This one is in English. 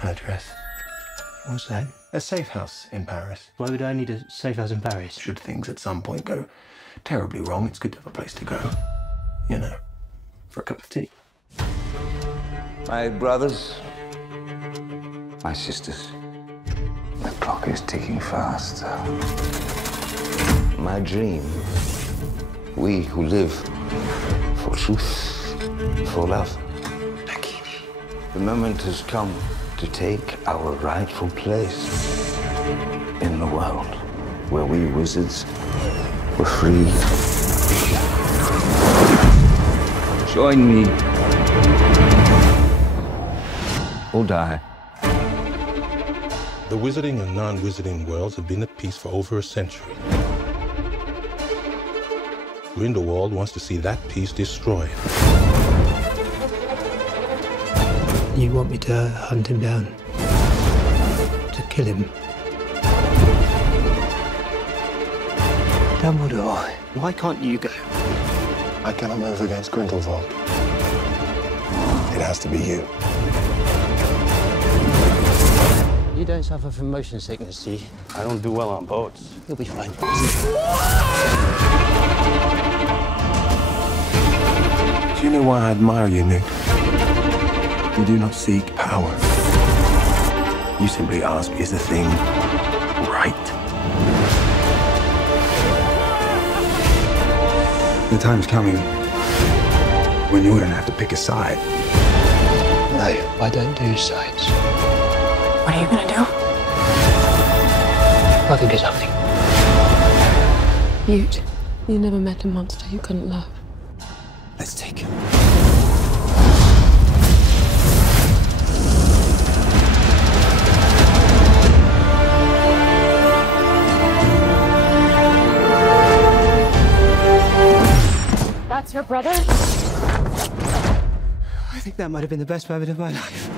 An address. What's that? A safe house in Paris. Why would I need a safe house in Paris? Should things at some point go terribly wrong, it's good to have a place to go. You know, for a cup of tea. My brothers, my sisters, the clock is ticking fast. My dream, we who live for truth, for love. The moment has come to take our rightful place in the world where we wizards were free. Join me or die. The wizarding and non-wizarding worlds have been at peace for over a century. Grindelwald wants to see that peace destroyed. You want me to hunt him down? To kill him? Dumbledore, why can't you go? I cannot move against Grindelwald. It has to be you. You don't suffer from motion sickness, do you? I don't do well on boats. You'll be fine. Do you know why I admire you, Nick? You do not seek power. You simply ask, is the thing right? The time's coming when you're gonna have to pick a side. No, I don't do sides. What are you gonna do? I think it's something. You never met a monster you couldn't love. Let's take him. That's your brother? I think that might have been the best moment of my life.